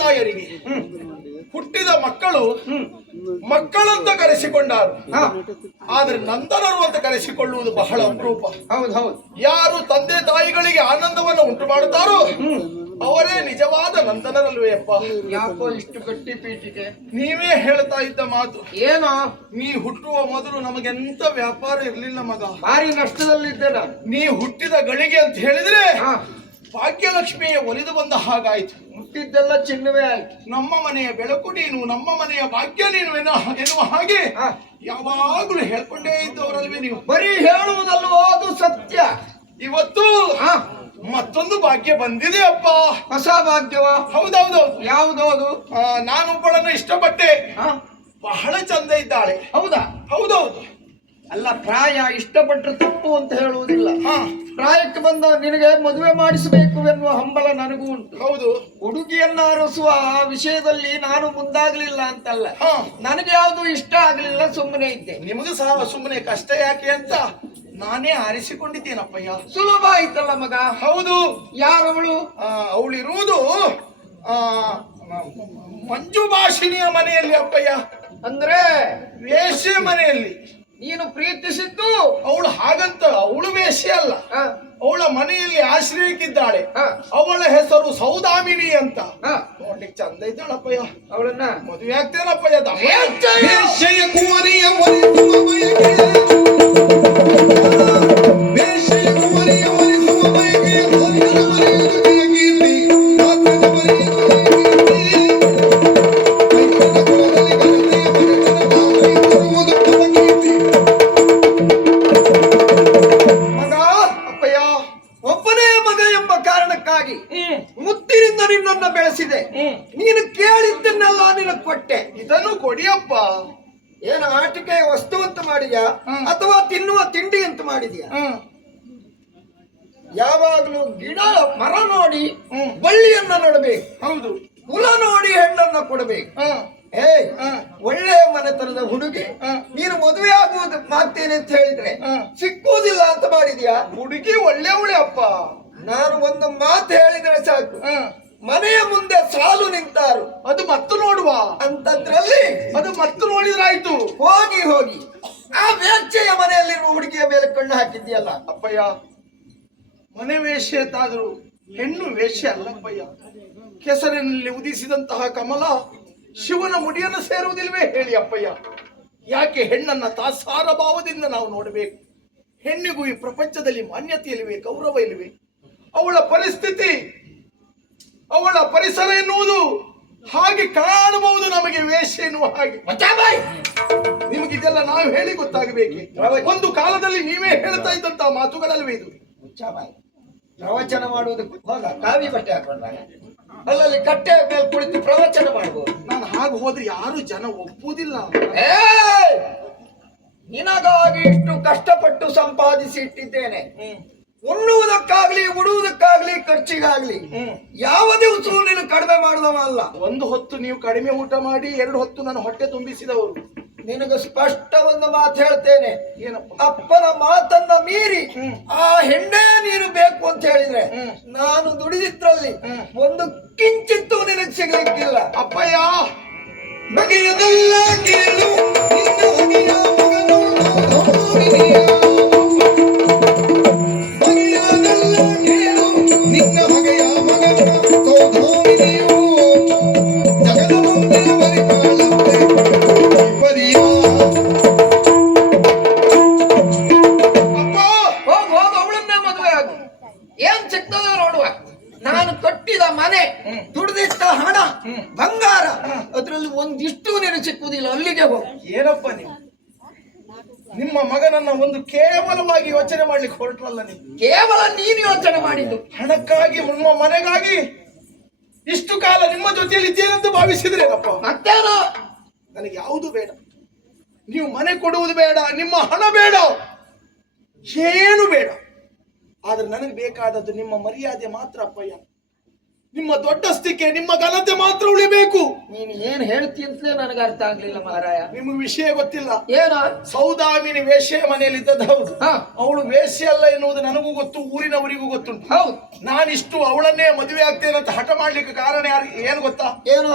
ತಾಯರಿಗೆ ಹುಟ್ಟಿದ ಮಕ್ಕಳು ಮಕ್ಕಳಂತ ಕರೆಸಿಕೊಂಡಾರು, ಆದ್ರೆ ನಂದನರು ಅಂತ ಕರೆಸಿಕೊಳ್ಳುವುದು ಬಹಳ ಅಪರೂಪ. ಯಾರು ತಂದೆ ತಾಯಿಗಳಿಗೆ ಆನಂದವನ್ನು ಉಂಟು ಮಾಡುತ್ತಾರೋ ಅವರೇ ನಿಜವಾದ ನಂದನರಲ್ವೇ ಅಪ್ಪ? ಯಾಕೋ ಇಷ್ಟು ಗಟ್ಟಿ ಪೀಠಿಗೆ? ನೀವೇ ಹೇಳ್ತಾ ಇದ್ದ ಮಾತು ಏನೋ, ನೀ ಹುಟ್ಟುವ ಮೊದಲು ನಮಗೆಂತ ವ್ಯಾಪಾರ ಇರ್ಲಿಲ್ಲ ಮಗ, ಭಾರಿ ನಷ್ಟದಲ್ಲಿದ್ದೇನ. ನೀ ಹುಟ್ಟಿದ ಗಳಿಗೆ ಅಂತ ಹೇಳಿದ್ರೆ ಭಾಗ್ಯಲಕ್ಷ್ಮಿಯ ಒಲಿದು ಬಂದ ಹಾಗಾಯ್ತು. ಹುಟ್ಟಿದ್ದೆಲ್ಲ ಚಿನ್ನವೇ ಆಯ್ತು. ನಮ್ಮ ಮನೆಯ ಬೆಳಕು ನೀನು, ನಮ್ಮ ಮನೆಯ ಭಾಗ್ಯ ನೀನು ಎನ್ನುವ ಹಾಗೆ ಯಾವಾಗಲೂ ಹೇಳ್ಕೊಂಡೇ ಇದ್ದವರಲ್ವೇ ನೀವು? ಬರೀ ಹೇಳುವುದಲ್ವೋ, ಅದು ಸತ್ಯ. ಇವತ್ತು ಮತ್ತೊಂದು ಭಾಗ್ಯ ಬಂದಿದೆ ಅಪ್ಪ. ಹೊಸ ಭಾಗ್ಯವ? ಹೌದೌದೌದು. ಯಾವುದೌದು? ನಾನೊಬ್ಬಳನ್ನು ಇಷ್ಟಪಟ್ಟೆ, ಬಹಳ ಚಂದ ಇದ್ದಾಳೆ. ಹೌದಾ? ಹೌದೌದು. ಅಲ್ಲ, ಪ್ರಾಯ ಇಷ್ಟಪಟ್ಟರೆ ತಪ್ಪು ಅಂತ ಹೇಳುವುದಿಲ್ಲ. ಪ್ರಾಯಕ್ಕೆ ಬಂದ ನಿನಗೆ ಮದುವೆ ಮಾಡಿಸಬೇಕು ಎನ್ನುವ ಹಂಬಲ ನನಗೂ ಉಂಟು. ಹೌದು. ಹುಡುಗಿಯನ್ನ ಅರಸುವ ವಿಷಯದಲ್ಲಿ ನಾನು ಮುಂದಾಗ್ಲಿಲ್ಲ ಅಂತಲ್ಲ, ನನಗೆ ಯಾವುದು ಇಷ್ಟ ಆಗ್ಲಿಲ್ಲ, ಸುಮ್ಮನೆ ಇದ್ದೆ. ನಿಮಗೂ ಸಹ ಸುಮ್ಮನೆ ಕಷ್ಟ ಯಾಕೆ ಅಂತ ನಾನೇ ಆರಿಸಿಕೊಂಡಿದ್ದೇನಪ್ಪಯ್ಯ. ಸುಲಭ ಆಯ್ತಲ್ಲ ಮಗ. ಹೌದು. ಯಾರವಳು? ಅವಳಿರುವುದು ಮಂಜು ಭಾಷಿಣಿಯ ಮನೆಯಲ್ಲಿ ಅಪ್ಪಯ್ಯ. ಅಂದ್ರೆ ವೇಶ್ಯ ಮನೆಯಲ್ಲಿ. ನೀನು ಪ್ರೀತಿಸಿದ್ದು ಅವಳು ಹಾಗಂತ ಅವಳು ವೇಶ್ಯ ಅಲ್ಲ, ಅವಳ ಮನೆಯಲ್ಲಿ ಆಶ್ರಯಕ್ಕಿದ್ದಾಳೆ. ಅವಳ ಹೆಸರು ಸೌದಾಮಿನಿ ಅಂತ. ನೋಡ್ಲಿಕ್ಕೆ ಚಂದ ಇದ್ದಾಳಪ್ಪಯ್ಯ. ಅವಳನ್ನ ಮದುವೆ ಆಗ್ತೇನಪ್ಪಯ್ಯ. ಮುತ್ತಿನಿಂದ ನಿನ್ನನ್ನು ಬೆಳೆಸಿದೆ. ನೀನು ಕೇಳಿದ್ದನ್ನೆಲ್ಲ ನಿನಗೆ ಕೊಟ್ಟೆ. ಇದನ್ನು ಕೊಡಿಯಪ್ಪ. ಏನು ಆಟಿಕೆ ವಸ್ತು ಅಂತ ಮಾಡಿದ್ಯಾ ಅಥವಾ ತಿನ್ನುವ ತಿಂಡಿ ಅಂತ ಮಾಡಿದ್ಯಾ? ಯಾವಾಗ್ಲೂ ಗಿಡ ಮರ ನೋಡಿ ಬಳ್ಳಿಯನ್ನ ನೋಡಬೇಕು. ಹೌದು. ಕುಲ ನೋಡಿ ಹೆಣ್ಣನ್ನ ಕೊಡಬೇಕು. ಒಳ್ಳೆ ಮನೆತನದ ಹುಡುಗಿ ನೀನು ಮದುವೆ ಆಗುವುದು ಮಾಡ್ತೇನೆ ಅಂತ ಹೇಳಿದ್ರೆ ಸಿಕ್ಕುವುದಿಲ್ಲ ಅಂತ ಮಾಡಿದ್ಯಾ? ಹುಡುಗಿ ಒಳ್ಳೆ ಅಪ್ಪ. ನಾನು ಒಂದು ಮಾತು ಹೇಳಿದ್ರೆ ಸಾಕು, ಮನೆಯ ಮುಂದೆ ಸಾಲು ನಿಂತಾರು ಅದು ಮತ್ತು ನೋಡುವ ಅಂತದ್ರಲ್ಲಿ ಅದು ಮತ್ತು ನೋಡಿದ್ರಾಯ್ತು. ಹೋಗಿ ಆ ವೇಶ್ಯೆಯ ಮನೆಯಲ್ಲಿರುವ ಹುಡುಗಿಯ ಮೇಲೆ ಕಣ್ಣು ಹಾಕಿದ್ಯಲ್ಲ ಅಪ್ಪಯ್ಯ. ಮನೆ ವೇಶ್ಯೆ ಅಂತಾದ್ರು ಹೆಣ್ಣು ವೇಶ್ಯೆ ಅಲ್ಲಪ್ಪಯ್ಯ. ಕೆಸರಿನಲ್ಲಿ ಉದಿಸಿದಂತಹ ಕಮಲ ಶಿವನ ಮುಡಿಯನ್ನು ಸೇರುವುದಿಲ್ವೇ ಹೇಳಿ ಅಪ್ಪಯ್ಯ? ಯಾಕೆ ಹೆಣ್ಣನ್ನ ತಾಸಾರ ಭಾವದಿಂದ ನಾವು ನೋಡಬೇಕು? ಹೆಣ್ಣಿಗೂ ಈ ಪ್ರಪಂಚದಲ್ಲಿ ಮಾನ್ಯತೆ ಇಲ್ಲವೇ, ಗೌರವ ಇಲ್ಲವೇ? ಅವಳ ಪರಿಸ್ಥಿತಿ, ಅವಳ ಪರಿಸರ ಎನ್ನುವುದು ಹಾಗೆ ಕಾಣಬಹುದು ನಮಗೆ ವೇಶ್ಯೆ ಎನ್ನುವ ಹಾಗೆ. ನಿಮಗಿದೆಲ್ಲ ನಾವು ಹೇಳಿ ಗೊತ್ತಾಗಬೇಕೆ? ಒಂದು ಕಾಲದಲ್ಲಿ ನೀವೇ ಹೇಳ್ತಾ ಇದ್ದಂತಹ ಮಾತುಗಳಲ್ವೇ ಇದು? ಪ್ರವಚನ ಮಾಡುವುದಕ್ಕೆ ಹೋಗ, ಕಾವಿ ಬಟ್ಟೆ ಹಾಕೊಂಡಾಗ ಅಲ್ಲಲ್ಲಿ ಕಟ್ಟೆ ಮೇಲೆ ಕುಳಿತು ಪ್ರವಚನ ಮಾಡಬಹುದು. ನಾನು ಹಾಗೆ ಹೋದ್ರೆ ಯಾರು ಜನ ಒಪ್ಪುವುದಿಲ್ಲ. ನಿನಗಾಗಿ ಇಷ್ಟು ಕಷ್ಟಪಟ್ಟು ಸಂಪಾದಿಸಿ ಇಟ್ಟಿದ್ದೇನೆ. ಉಣ್ಣುವುದಕ್ಕಾಗ್ಲಿ ಉಡುವುದಕ್ಕಾಗ್ಲಿ ಖರ್ಚಿಗಾಗ್ಲಿ ಯಾವ ದಿವಸವೂ ನೀನು ಕಡಿಮೆ ಮಾಡಿದವ ಅಲ್ಲ. ಒಂದು ಹೊತ್ತು ನೀವು ಕಡಿಮೆ ಊಟ ಮಾಡಿ 2 ಹೊತ್ತು ನಾನು ಹೊಟ್ಟೆ ತುಂಬಿಸಿದವರು. ನಿನಗೆ ಸ್ಪಷ್ಟ ಒಂದು ಮಾತು ಹೇಳ್ತೇನೆ. ಏನಪ್ಪ? ಅಪ್ಪನ ಮಾತನ್ನ ಮೀರಿ ಆ ಹೆಣ್ಣೆ ನೀನು ಬೇಕು ಅಂತ ಹೇಳಿದ್ರೆ ನಾನು ದುಡಿದಿದ್ರಲ್ಲಿ ಒಂದು ಕಿಂಚಿತ್ತು ನಿನಗೆ ಸಿಗ್ಲಿಕ್ಕಿಲ್ಲ ಅಪ್ಪಯ್ಯ. ಬಗೆಯದೆಲ್ಲ ಕೇಳು ನಿನ್ನ ಬಗೆಯ ಮಗನ ಸೌಧಾಮಿನಿಯು ಜಗದ ಮುಂದೆ ಬರಿಕಾಳಂತೆ ಬರಿಯ. ಹೋಗು ಅವಳನ್ನೇ ಮದುವೆ ಆಗು. ಏನ್ ಸಿಗ್ತದ ನೋಡುವ. ನಾನು ಕಟ್ಟಿದ ಮನೆ, ದುಡಿದಿಟ್ಟ ಹಣ, ಬಂಗಾರ, ಅದ್ರಲ್ಲಿ ಒಂದಿಷ್ಟು ನೀನು ಸಿಕ್ಕುವುದಿಲ್ಲ. ಅಲ್ಲಿಗೆ ಹೋಗು. ಏನಪ್ಪ ನೀವು ನಿಮ್ಮ ಮಗನನ್ನ ಒಂದು ಕೇವಲವಾಗಿ ಯೋಚನೆ ಮಾಡ್ಲಿಕ್ಕೆ ಹೊರಟ್ರಲ್ಲ ನೀವು? ಕೇವಲ ನೀನು ಯೋಚನೆ ಮಾಡಿದ್ದು ಹಣಕ್ಕಾಗಿ, ನಿಮ್ಮ ಮನೆಗಾಗಿ ಇಷ್ಟು ಕಾಲ ನಿಮ್ಮ ಜೊತೆಯಲ್ಲಿ ಇದ್ದೇನೆಂದು ಭಾವಿಸಿದ್ರೇನಪ್ಪ? ಮತ್ತೇನೋ? ನನಗೆ ಯಾವುದು ಬೇಡ, ನೀವು ಮನೆ ಕೊಡುವುದು ಬೇಡ, ನಿಮ್ಮ ಹಣ ಬೇಡ, ಏನು ಬೇಡ. ಆದ್ರೆ ನನಗೆ ಬೇಕಾದದ್ದು ನಿಮ್ಮ ಮರ್ಯಾದೆ ಮಾತ್ರ ಅಪ್ಪಯ್ಯ. ನಿಮ್ಮ ದೊಡ್ಡಸ್ತಿಕೆ ನಿಮ್ಮ ಘನತೆ ಮಾತ್ರ ಉಳಿಬೇಕು. ನೀನು ಏನ್ ಹೇಳ್ತಿ ಅಂತಲೇ ನನಗೆ ಅರ್ಥ ಆಗ್ಲಿಲ್ಲ ಮಹಾರಾಯ. ನಿಮಗೆ ವಿಷಯ ಗೊತ್ತಿಲ್ಲ. ಏನ ಸೌದಾಮಿನಿ ವೇಶ್ಯೆ ಮನೆಯಲ್ಲಿದ್ದದ್ದು ಹೌದು. ಹಾ. ಅವಳು ವೇಶ್ಯೆ ಅಲ್ಲ ಎನ್ನುವುದು ನನಗೂ ಗೊತ್ತು, ಊರಿನವರಿಗೂ ಗೊತ್ತುಂಟು. ಹೌದು. ನಾನಿಷ್ಟು ಅವಳನ್ನೇ ಮದುವೆ ಆಗ್ತೇನೆ ಅಂತ ಹಠ ಮಾಡ್ಲಿಕ್ಕೆ ಕಾರಣ ಏನು ಗೊತ್ತಾ? ಏನು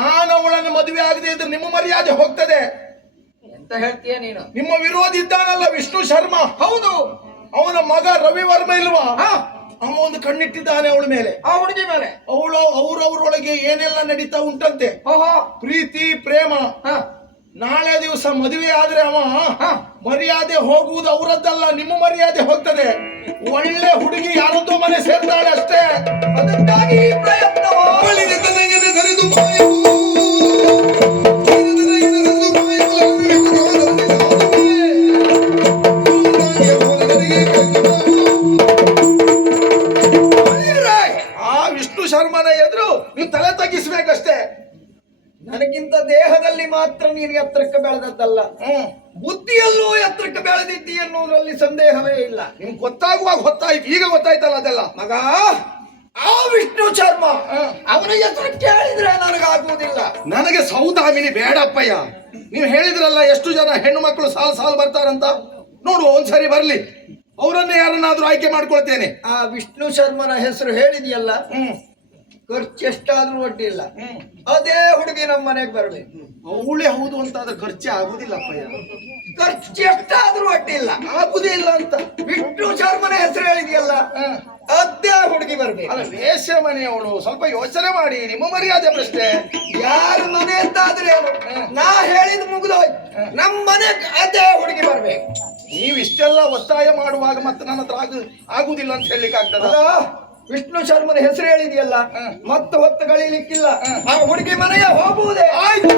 ನಾನು ಅವಳನ್ನು ಮದುವೆ ಆಗದೆ ಇದ್ರೆ ನಿಮ್ಮ ಮರ್ಯಾದೆ ಹೋಗ್ತದೆ. ಎಂತ ಹೇಳ್ತೀಯ ನೀನು? ನಿಮ್ಮ ವಿರೋಧಿ ಇದ್ದಾನಲ್ಲ ವಿಷ್ಣು ಶರ್ಮಾ, ಹೌದು, ಅವನ ಮಗ ರವಿವರ್ಮ ಇಲ್ವಾ, ಹಾ, ಅವ ಒಂದು ಕಣ್ಣಿಟ್ಟಿದ್ದಾನೆ ಅವಳ ಮೇಲೆ. ಆ ಹುಡುಗಿ ಮೇಲೆ ಅವರವರೊಳಗೆ ಏನೆಲ್ಲ ನಡೀತಾ ಉಂಟಂತೆ. ಓಹೋ, ಪ್ರೀತಿ ಪ್ರೇಮ. ಹಾ, ನಾಳೆ ದಿವಸ ಮದುವೆ ಆದ್ರೆ ಅವ ಹಾ, ಮರ್ಯಾದೆ ಹೋಗುವುದು ಅವರದ್ದಲ್ಲ, ನಿಮ್ಮ ಮರ್ಯಾದೆ ಹೋಗ್ತದೆ. ಒಳ್ಳೆ ಹುಡುಗಿ ಯಾರದ್ದೋ ಮನೆ ಸೇರ್ತಾಳೆ ಅಷ್ಟೇ. ಅದಕ್ಕಾಗಿ ಈ ಪ್ರಯತ್ನವೋ? ಆ ವಿಷ್ಣು ಶರ್ಮನ ಎದುರು ನೀವು ತಲೆ ತಗ್ಗಿಸ್ಬೇಕಷ್ಟೇ. ನನಗಿಂತ ದೇಹದಲ್ಲಿ ಮಾತ್ರ ನೀನು ಎತ್ತರಕ್ಕೆ ಬೆಳೆದದ್ದಲ್ಲ, ಬುದ್ಧಿಯಲ್ಲೂ ಎತ್ತರಕ್ಕೆ ಬೆಳೆದಿದ್ದಿ ಎನ್ನುವುದರಲ್ಲಿ ಸಂದೇಹವೇ ಇಲ್ಲ. ನಿಮ್ಗೆ ಗೊತ್ತಾಗುವಾಗ ಗೊತ್ತಾಯ್ತು, ಈಗ ಗೊತ್ತಾಯ್ತಲ್ಲ ಅದೆಲ್ಲ. ಮಗ, ಆ ವಿಷ್ಣು ಶರ್ಮ ಅವನ ಹೆಸರು ಕೇಳಿದ್ರೆ ನನಗಾಗುವುದಿಲ್ಲ. ನನಗೆ ಸೌದಾಮಿನಿ ಬೇಡಪ್ಪಯ್ಯ. ನೀವು ಹೇಳಿದ್ರಲ್ಲ ಎಷ್ಟು ಜನ ಹೆಣ್ಣು ಮಕ್ಕಳು ಸಾಲು ಬರ್ತಾರಂತ. ನೋಡು ಒಂದ್ಸರಿ ಬರ್ಲಿ, ಅವರನ್ನೇ ಯಾರನ್ನಾದ್ರೂ ಆಯ್ಕೆ ಮಾಡ್ಕೊಳ್ತೇನೆ. ಆ ವಿಷ್ಣು ಶರ್ಮನ ಹೆಸರು ಹೇಳಿದೆಯಲ್ಲ, ಖರ್ಚು ಎಷ್ಟಾದ್ರೂ ಒಡ್ಡಿಲ್ಲ. ಅದೇ ಹುಡುಗಿ ನಮ್ಮ ಮನೆಗೆ ಬರ್ಬೇಕು. ಅವಳೇ ಹೌದು ಅಂತ ಆದ್ರೆ ಖರ್ಚೆ ಆಗುದಿಲ್ಲಪ್ಪಯ್ಯ. ಖರ್ಚು ಎಷ್ಟಾದ್ರೂ ಒಡ್ಡಿಲ್ಲ, ಆಗುದೇ ಇಲ್ಲ ಅಂತ. ವಿಷ್ಣು ಶರ್ಮನ ಹೆಸರು ಹೇಳಿದೆಯಲ್ಲ, ಅದೇ ಹುಡುಗಿ ಬರ್ಬೇಕು. ಅಲ್ಲ, ವೇಶ್ಯ ಮನೆಯವಳು, ಸ್ವಲ್ಪ ಯೋಚನೆ ಮಾಡಿ. ನಿಮ್ಮ ಮರ್ಯಾದೆ ಪ್ರಶ್ನೆ. ಯಾರು ಮನೆ ಅಂತಾದ್ರೆ ಏನು? ನಾ ಹೇಳಿದ್ ಮುಗಿದೋಯ್ತು. ನಮ್ಮ ಮನೆ ಅದೇ ಹುಡುಗಿ ಬರ್ಬೇಕು. ನೀವು ಇಷ್ಟೆಲ್ಲ ಒತ್ತಾಯ ಮಾಡುವಾಗ ಮತ್ತೆ ನನ್ನ ಹತ್ರ ಆಗುದಿಲ್ಲ ಅಂತ ಹೇಳಲಿಕ್ಕೆ ಆಗ್ತದ? ವಿಷ್ಣು ಶರ್ಮನ ಹೆಸರು ಹೇಳಿದೆಯಲ್ಲ, ಮತ್ತೆ ಹೊತ್ತು ಕಳೀಲಿಕ್ಕಿಲ್ಲ. ಆ ಹುಡುಗಿ ಮನೆಗೆ ಹೋಗುವುದೇ. ಆಯ್ತು.